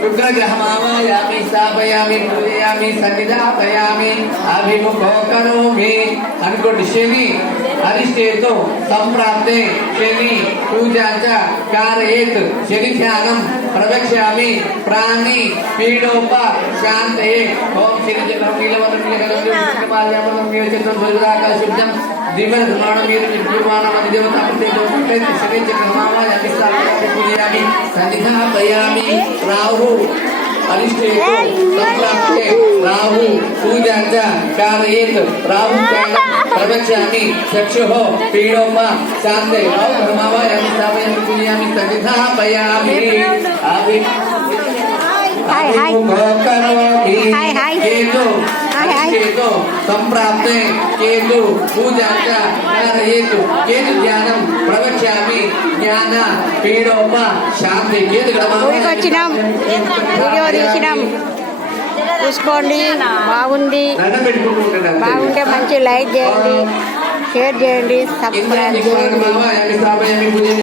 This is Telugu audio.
शुक्रग्रहमावायामि स्थापयामि पूजयामि सन्निधापयामि अभिमुखो करोमि अनुकोटि शनि अरिष्टेतो संप्राप्ते शनि पूजा च कारयेत् शनि ध्यानं प्रवक्ष्यामि प्राणि पीडोप शान्तये ओम शनि चक्रं नीलवर्णं नीलकलंं नियोजितं भुजराकाशुद्धं दिव्यं धर्माणं विद्युमानं अधिदेवता प्रतिदेवते शनि चक्रमावायामि स्थापयामि पूजयामि सन्निधापयामि राहु अरिष्टेतो संप्राप्ते राहु पूजा च कारयेत् राहु ध्यानं प्रवक्ष्यामि चक्षुः पीडोप शान्ते राहु धर्मावायामि स्थापयामि पूजयामि सन्निधापयामि केतु संप्राप्ते केतु पूजा च कारयेत् केतु ध्यानं प्रवक्ष्यामि ज्ञान पीडोप शांति केतु వచ్చినాం వీడియో తీసినాం చూసుకోండి బాగుంది బాగుంటే మంచి లైక్ చేయండి షేర్ చేయండి సబ్స్క్రైబ్ చేయండి